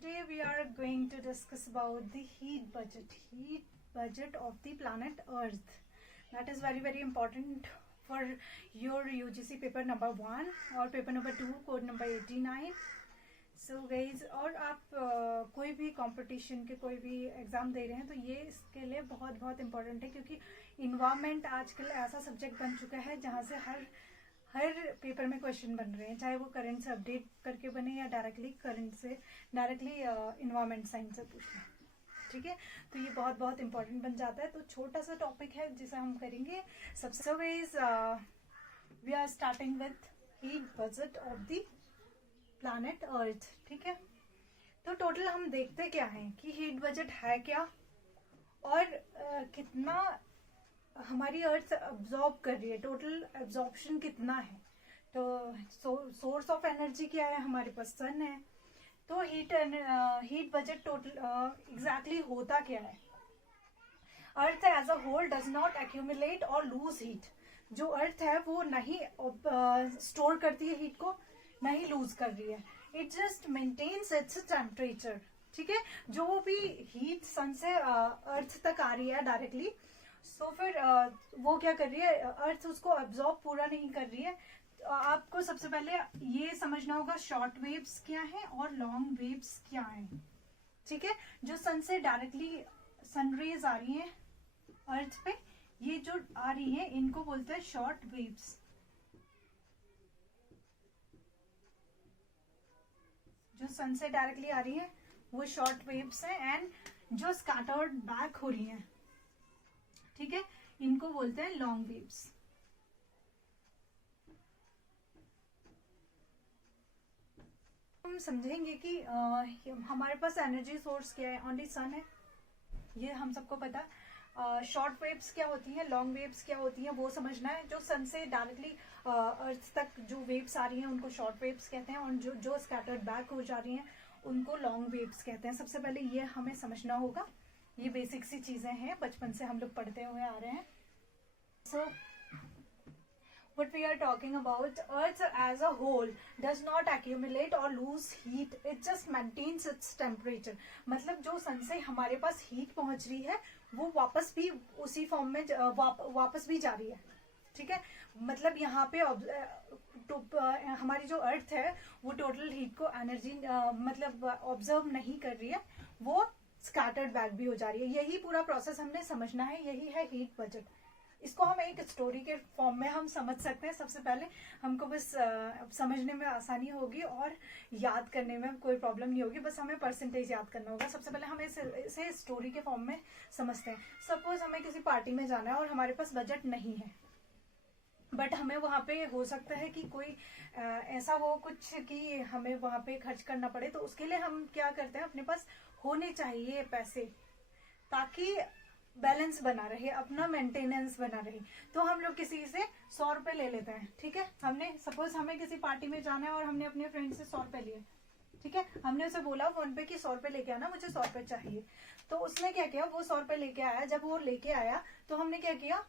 today we are going to discuss about the heat budget of the planet Earth. That is very important for your UGC paper number 1 और paper number 2 code number 89. So guys, और आप कोई भी competition के कोई भी exam दे रहे हैं तो ये इसके लिए बहुत इम्पोर्टेंट है, क्योंकि इन्वायरमेंट आजकल ऐसा सब्जेक्ट बन चुका है जहाँ से हर पेपर में क्वेश्चन बन रहे हैं, चाहे वो करंट से अपडेट करके बने या डायरेक्टली इन्वायरमेंट साइंस से पूछ लें. ठीक है, तो ये बहुत इंपॉर्टेंट बन जाता है. तो छोटा सा टॉपिक है जिसे हम करेंगे. सबसे ways we are starting with heat budget of the planet earth. ठीक है, तो टोटल हम देखते क्या हैं कि हीट बजट है क्या और कितना हमारी अर्थ अब्जॉर्ब कर रही है, टोटल एब्जॉर्प्शन कितना है. तो सोर्स ऑफ एनर्जी क्या है, हमारे पास सन है. तो हीट बजट टोटल एग्जैक्टली होता क्या है. Earth as a whole does not accumulate और लूज हीट. जो अर्थ है वो नहीं स्टोर करती है हीट को, नहीं लूज कर रही है. It just maintains its temperature. ठीक है, जो भी हीट सन से अर्थ तक आ रही है डायरेक्टली, सो फिर वो क्या कर रही है, अर्थ उसको एब्जॉर्ब पूरा नहीं कर रही है. आपको सबसे पहले ये समझना होगा शॉर्ट वेव्स क्या है और लॉन्ग वेव्स क्या है. ठीक है, जो सन से डायरेक्टली सन रेज आ रही हैं अर्थ पे, ये जो आ रही हैं इनको बोलते हैं शॉर्ट वेव्स. जो सन से डायरेक्टली आ रही है वो शॉर्ट वेव्स हैं, एंड जो स्कैटर्ड बैक हो रही हैं, ठीक है, इनको बोलते हैं लॉन्ग वेव्स. हम समझेंगे कि हमारे पास एनर्जी सोर्स क्या है, ओनली सन है, ये हम सबको पता. शॉर्ट वेव्स क्या होती हैं, लॉन्ग वेव्स क्या होती हैं, वो समझना है. जो सन से डायरेक्टली अर्थ तक जो वेव्स आ रही हैं उनको शॉर्ट वेव्स कहते हैं, और जो स्कैटर्ड बैक हो जा रही हैं उनको लॉन्ग वेव्स कहते हैं. सबसे पहले ये हमें समझना होगा. ये बेसिक सी चीजें हैं, बचपन से हम लोग पढ़ते हुए आ रहे हैं. सो what we are talking about, earth as a whole does not accumulate or lose heat, it just maintains its temperature. मतलब जो सन से हमारे पास हीट पहुंच रही है वो वापस भी उसी फॉर्म में वापस भी जा रही है. ठीक है, मतलब यहाँ पे हमारी जो अर्थ है वो टोटल हीट को एनर्जी मतलब ऑब्जर्व नहीं कर रही है, वो स्कैटर्ड बैक भी हो जा रही है. यही पूरा प्रोसेस हमने समझना है, यही है हीट बजट. इसको हम एक स्टोरी के फॉर्म में हम समझ सकते हैं. सबसे पहले हमको बस समझने में आसानी होगी और याद करने में कोई प्रॉब्लम नहीं होगी, बस हमें परसेंटेज याद करना होगा. सबसे पहले हम इसे स्टोरी के फॉर्म में समझते हैं. सपोज हमें किसी पार्टी में जाना है और हमारे पास बजट नहीं है, बट हमें वहां पे हो सकता है कि कोई ऐसा हो कुछ कि हमें वहां पे खर्च करना पड़े. तो उसके लिए हम क्या करते हैं, अपने पास होने चाहिए पैसे ताकि बैलेंस बना रहे, अपना मेंटेनेंस बना रहे. तो हम लोग किसी से 100 रुपए ले लेते हैं. ठीक है, हमने सपोज हमें किसी पार्टी में जाना है और हमने अपने फ्रेंड से 100 रुपए लिए. ठीक है, हमने उसे बोला फोन पे कि 100 रुपए लेके आना, मुझे 100 रुपए चाहिए. तो उसने क्या किया, वो 100 रुपए लेके आया. जब वो लेके आया तो हमने क्या किया,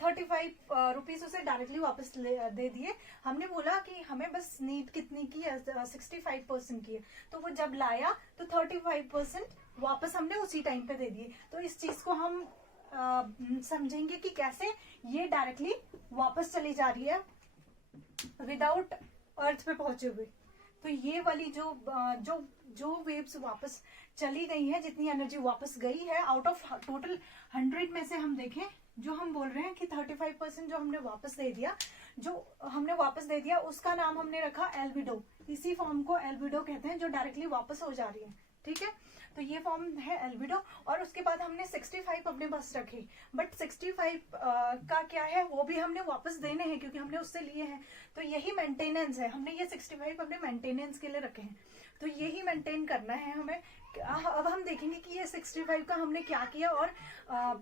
35 रुपीज उसे डायरेक्टली वापस दे दिए. हमने बोला कि हमें बस नीड कितनी की है, 65% की है. तो वो जब लाया तो 35% वापस हमने उसी टाइम पे दे दिए. तो इस चीज को हम समझेंगे कि कैसे ये डायरेक्टली वापस चली जा रही है विदाउट अर्थ पे पहुंचे हुए. तो ये वाली जो वेव्स वापस चली गई है, जितनी एनर्जी वापस गई है आउट ऑफ टोटल 100 में से हम देखें, जो हम बोल रहे हैं कि 35% जो हमने वापस दे दिया, उसका नाम हमने रखा एल्बिडो. इसी फॉर्म को एल्बिडो कहते हैं, जो डायरेक्टली वापस हो जा रही है. ठीक है, तो ये फॉर्म है एल्बिडो. और उसके बाद हमने 65 अपने पास रखे, बट 65 का क्या है, वो भी हमने वापस देने हैं क्योंकि हमने उससे लिए हैं. तो यही मेंटेनेंस है, हमने ये 65 अपने मेंटेनेंस के लिए रखे हैं. तो यही मेंटेन करना है हमें. अब हम देखेंगे कि ये 65 का हमने क्या किया, और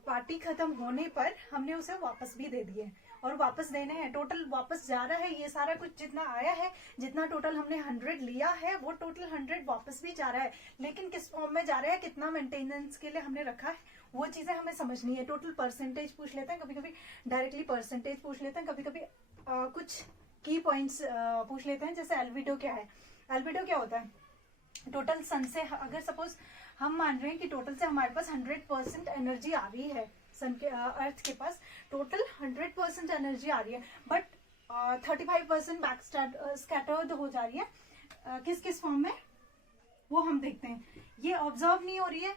पार्टी खत्म होने पर हमने उसे वापस भी दे दिए और वापस देने हैं. टोटल वापस जा रहा है ये सारा कुछ, जितना आया है, जितना टोटल हमने 100 लिया है, वो टोटल 100 वापस भी जा रहा है. लेकिन किस फॉर्म में जा रहा है, कितना मेंटेनेंस के लिए हमने रखा है, वो चीजें हमें समझनी है. टोटल परसेंटेज पूछ लेते हैं, कभी कभी डायरेक्टली परसेंटेज पूछ लेते हैं, कभी कभी कुछ की पॉइंट्स पूछ लेते हैं. जैसे एल्बिडो क्या है, एल्बिडो क्या होता है, टोटल सन से अगर सपोज हम मान रहे हैं कि टोटल से हमारे पास 100% एनर्जी आ रही है, सन के अर्थ के पास टोटल 100% एनर्जी आ रही है, बट 35% बैक स्कैटर्ड हो जा रही है। किस किस फॉर्म में वो हम देखते हैं। ये ऑब्जर्व नहीं हो रही है,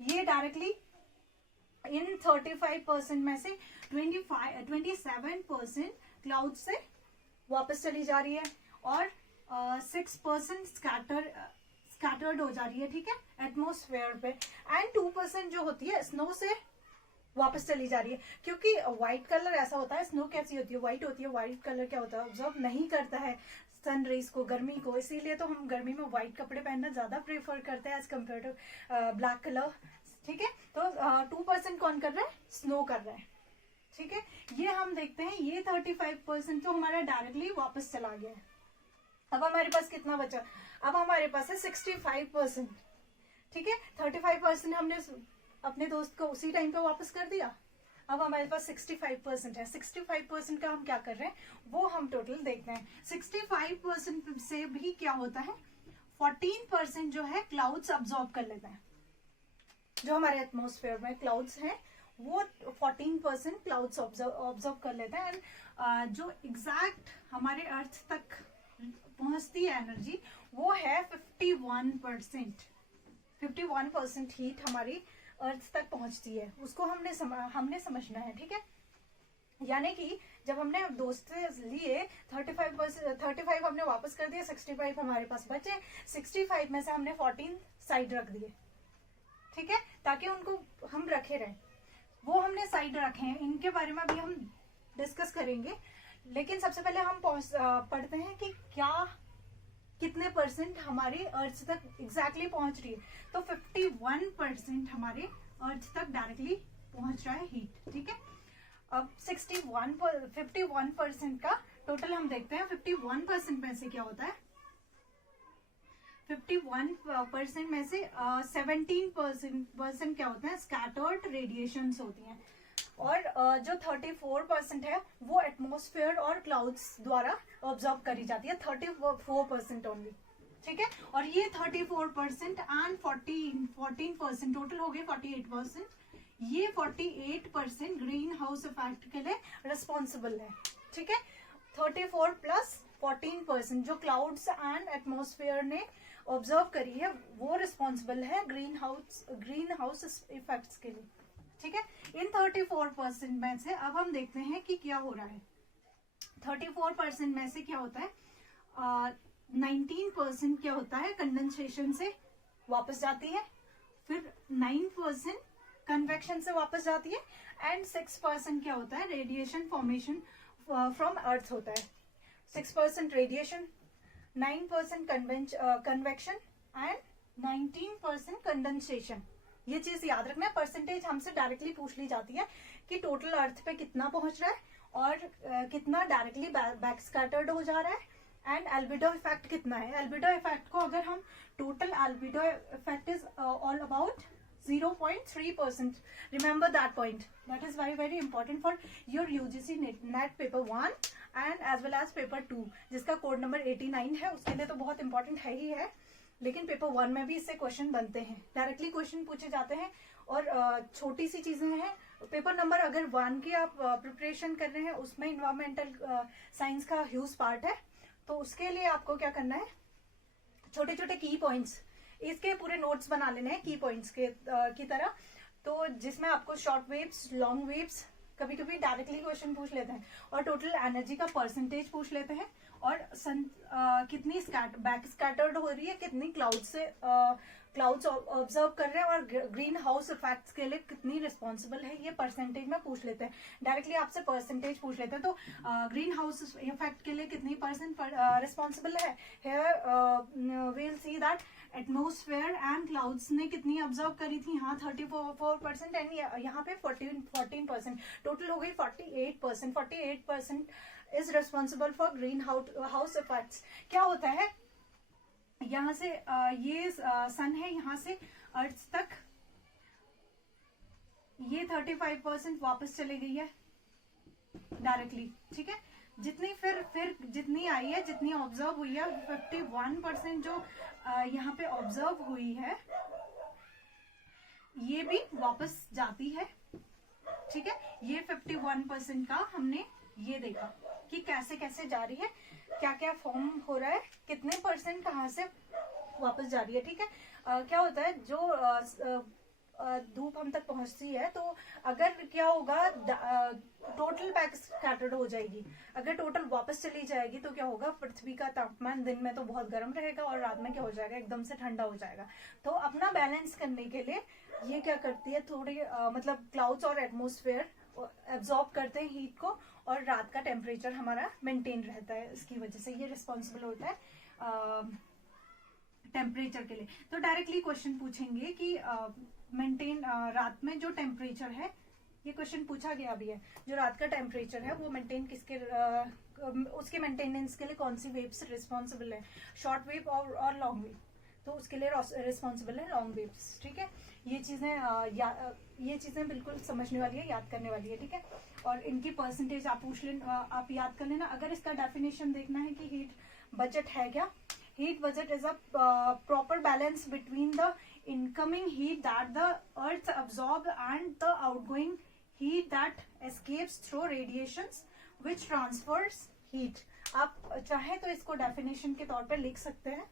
ये डायरेक्टली इन 35% में से 27% क्लाउड से वापस चली जा रही है और 6% स्कैटर्ड हो जा रही है, ठीक है, एटमोस्फेयर पे। एंड 2% जो होती है स्नो से वापस चली जा रही है, क्योंकि व्हाइट कलर ऐसा होता है, स्नो कैसी होती है, व्हाइट होती है। व्हाइट कलर क्या होता है, ऑब्जर्व नहीं करता है सन रेज को, गर्मी को, इसीलिए तो हम गर्मी में व्हाइट कपड़े पहनना ज्यादा प्रेफर करते हैं as compare to black colour, ठीक है। तो 2% कौन कर रहा है, स्नो कर रहा है, ठीक है। ये हम देखते हैं, ये 35% तो हमारा डायरेक्टली वापस चला गया है। अब हमारे पास कितना बचा, अब हमारे पास है 65%, ठीक है। 35% हमने अपने दोस्त को उसी टाइम पे वापस कर दिया, अब हमारे पास 65% है। 65% का हम क्या कर रहे हैं वो हम टोटल देखते हैं। 65% से भी क्या होता है, 14% जो है क्लाउड्स अब्सॉर्ब कर लेते हैं। जो हमारे एटमॉस्फेयर में क्लाउड्स हैं वो 14% क्लाउड्स ऑब्जर्व कर लेते हैं। एंड जो एग्जैक्ट हमारे अर्थ तक पहुंचती है एनर्जी वो है 51%। 51% हीट हमारी अर्थ तक पहुंचती है, उसको हमने समझना है, ठीक है। यानी कि जब हमने दोस्त से लिए 35 हमने वापस कर दिया, 65 हमारे पास बचे, 65 में से हमने 14 साइड रख दिए, ठीक है, ताकि उनको हम रखे रहें। वो हमने साइड रखे हैं, इनके बारे में अभी हम डिस्कस करेंगे। लेकिन सबसे पहले हम पढ़ते हैं कि कितने परसेंट हमारे अर्थ तक एग्जैक्टली पहुंच रही है। तो 51% हमारे अर्थ तक डायरेक्टली पहुंच रहा है हीट, ठीक है। अब 51% का टोटल हम देखते हैं। 51% में से क्या होता है, 51% में से 17% क्या होता है, स्कैटर्ड रेडिएशंस होती हैं। और जो 34% है वो एटमॉस्फेयर और क्लाउड्स द्वारा ऑब्जर्व करी जाती है, 34% ओनली, ठीक है। और ये 34% एंड 14% टोटल हो गए 48%। ये 48% ग्रीन हाउस इफेक्ट के लिए रिस्पॉन्सिबल है, ठीक है। 34 प्लस 14% जो क्लाउड्स एंड एटमॉस्फेयर ने ऑब्जर्व करी है वो रिस्पॉन्सिबल है ग्रीन हाउस इफेक्ट्स के लिए, ठीक है। इन 34% में से अब हम देखते हैं कि क्या हो रहा है। 34% में से क्या होता है, 19% क्या होता है, कंडेंसेशन से वापस जाती है, फिर 9% कन्वेक्शन से वापस जाती है, एंड 6% क्या होता है, रेडिएशन फॉर्मेशन फ्रॉम अर्थ होता है। 6% रेडिएशन, 9% कन्वेक्शन एंड 19% कंडेंसेशन। ये चीज याद रखना है। परसेंटेज हमसे डायरेक्टली पूछ ली जाती है कि टोटल अर्थ पे कितना पहुंच रहा है और कितना डायरेक्टली बैक स्कैटर्ड हो जा रहा है, एंड एल्बिडो इफेक्ट कितना है। एल्बिडो इफेक्ट को अगर हम total albedo effect is all about 0.3%. Remember that point. That is very very important for your UGC NET paper 1 and as well as paper 2 जिसका कोड नंबर 89 है। उसके लिए तो बहुत इंपॉर्टेंट है ही है, लेकिन पेपर 1 में भी इससे क्वेश्चन बनते हैं, डायरेक्टली क्वेश्चन पूछे जाते हैं। और छोटी सी चीजें हैं। पेपर नंबर अगर 1 की आप प्रिपरेशन कर रहे हैं उसमें इन्वायरमेंटल साइंस का ह्यूज पार्ट है, तो उसके लिए आपको क्या करना है, छोटे छोटे की पॉइंट्स, इसके पूरे नोट्स बना लेने हैं की पॉइंट्स की तरह। तो जिसमें आपको शॉर्ट वेव्स, लॉन्ग वेव्स, कभी कभी डायरेक्टली क्वेश्चन पूछ लेते हैं, और टोटल एनर्जी का परसेंटेज पूछ लेते हैं, और कितनी बैक स्कैटर्ड हो रही है, कितनी क्लाउड्स ऑब्जर्व कर रहे हैं, और ग्रीन हाउस इफेक्ट्स के लिए कितनी रिस्पॉन्सिबल है, ये परसेंटेज में पूछ लेते हैं। डायरेक्टली आपसे परसेंटेज पूछ लेते हैं। तो ग्रीन हाउस इफेक्ट के लिए कितनी परसेंट रिस्पॉन्सिबल है, here we will see that atmosphere and clouds ने कितनी ऑब्जर्व करी थी, यहाँ 34% एंड यहाँ पे 14%, टोटल हो गई 48%। 48% is responsible for green house effects. क्या होता है, यहाँ से ये सन है, यहाँ से अर्थ तक ये 35% वापस चली गई है डायरेक्टली, ठीक है। जितनी फिर जितनी आई है, जितनी ऑब्जर्व हुई है, 51% जो यहाँ पे ऑब्जर्व हुई है ये भी वापस जाती है। ठीक है, ये 51% का हमने ये देखा कि कैसे कैसे जा रही है, क्या क्या फॉर्म हो रहा है, कितने परसेंट कहाँ से वापस जा रही है। ठीक है, क्या होता है जो धूप हम तक पहुंचती है तो अगर क्या होगा, टोटल बैक स्कैटर्ड हो जाएगी। अगर टोटल वापस चली जाएगी तो क्या होगा, पृथ्वी का तापमान दिन में तो बहुत गर्म रहेगा और रात में क्या हो जाएगा, एकदम से ठंडा हो जाएगा। तो अपना बैलेंस करने के लिए ये क्या करती है, थोड़ी मतलब क्लाउड्स और एटमोस्फेयर एब्जॉर्ब करते हैं हीट को, और रात का टेम्परेचर हमारा मेंटेन रहता है। इसकी वजह से ये रिस्पॉन्सिबल होता है टेम्परेचर के लिए। तो डायरेक्टली क्वेश्चन पूछेंगे कि मेंटेन रात में जो टेम्परेचर है, ये क्वेश्चन पूछा गया भी है, जो रात का टेम्परेचर है वो मेंटेन किसके उसके मेंटेनेंस के लिए कौन सी वेव्स रिस्पॉन्सिबल है, शॉर्ट वेव और लॉन्ग वेव। तो उसके लिए रिस्पॉन्सिबल है लॉन्ग वेव्स। ठीक है, ये चीजें बिल्कुल समझने वाली है, याद करने वाली है। ठीक है, और इनकी परसेंटेज आप पूछ लें, आप याद कर लेना। अगर इसका डेफिनेशन देखना है कि हीट बजट है क्या, heat budget is a proper balance between the incoming heat that the earth absorb and the outgoing heat that escapes through radiations which transfers heat। आप चाहे तो इसको डेफिनेशन के तौर पे लिख सकते हैं।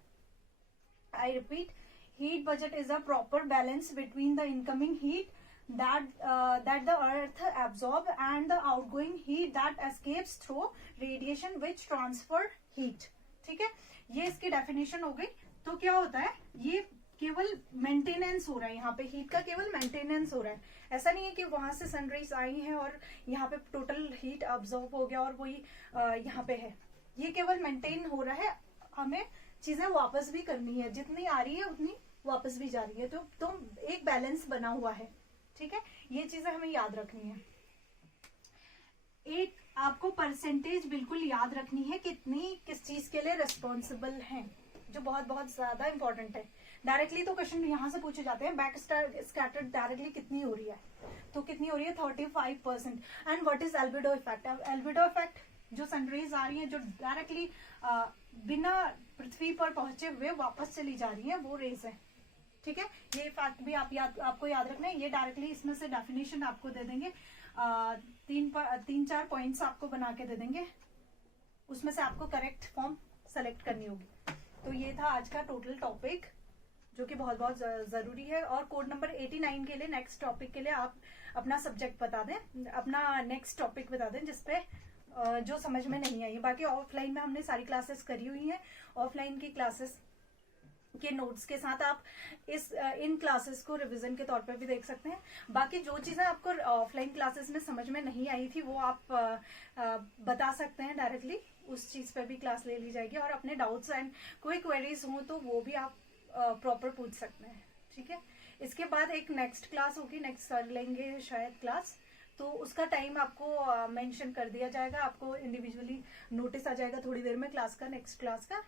I repeat, heat budget is a proper balance between the incoming heat that the earth absorb and the outgoing heat that escapes through radiation which transfer heat। ठीक है, ये इसकी डेफिनेशन हो गई। तो क्या होता है, ये केवल मेंटेनेंस हो रहा है, यहाँ पे हीट का केवल मेंटेनेंस हो रहा है। ऐसा नहीं है कि वहां से सनराइज आई है और यहाँ पे टोटल हीट अब्जॉर्ब हो गया और वही यहाँ पे है। ये केवल मेंटेन हो रहा है, हमें चीजें वापस भी करनी है, जितनी आ रही है उतनी वापस भी जा रही है। तो एक बैलेंस बना हुआ है। ठीक है, ये चीजें हमें याद रखनी है। एक आपको परसेंटेज बिल्कुल याद रखनी है, कितनी किस चीज के लिए रिस्पॉन्सिबल है, जो बहुत बहुत ज्यादा इंपॉर्टेंट है। डायरेक्टली तो क्वेश्चन यहाँ से पूछे जाते हैं, बैक स्कैटर्ड डायरेक्टली कितनी हो रही है, तो कितनी हो रही है, 35%। And what is albedo effect. Albedo effect, जो सनरेज आ रही है, जो डायरेक्टली बिना पृथ्वी पर पहुंचे हुए वापस चली जा रही है, वो रेज है। ठीक है, ये फैक्ट भी आपको याद रखना है। ये डायरेक्टली इसमें से डेफिनेशन आपको दे देंगे, 3-4 पॉइंट्स आपको बना के दे देंगे, उसमें से आपको करेक्ट फॉर्म सेलेक्ट करनी होगी। तो ये था आज का टोटल टॉपिक, जो कि बहुत बहुत जरूरी है। और कोड नंबर 89 के लिए, नेक्स्ट टॉपिक के लिए आप अपना सब्जेक्ट बता दें, अपना नेक्स्ट टॉपिक बता दें जिसपे जो समझ में नहीं आई। बाकी ऑफलाइन में हमने सारी क्लासेस करी हुई हैं, ऑफलाइन की क्लासेस के नोट्स के साथ आप इन क्लासेस को रिवीजन के तौर पर भी देख सकते हैं। बाकी जो चीजें आपको ऑफलाइन क्लासेस में समझ में नहीं आई थी वो आप बता सकते हैं डायरेक्टली, उस चीज पर भी क्लास ले ली जाएगी। और अपने डाउट्स एंड कोई क्वेरीज हो तो वो भी आप प्रॉपर पूछ सकते हैं। ठीक है, इसके बाद एक नेक्स्ट क्लास होगी, नेक्स्ट कर लेंगे शायद क्लास, तो उसका टाइम आपको मेंशन कर दिया जाएगा, आपको इंडिविजुअली नोटिस आ जाएगा थोड़ी देर में क्लास का, नेक्स्ट क्लास का।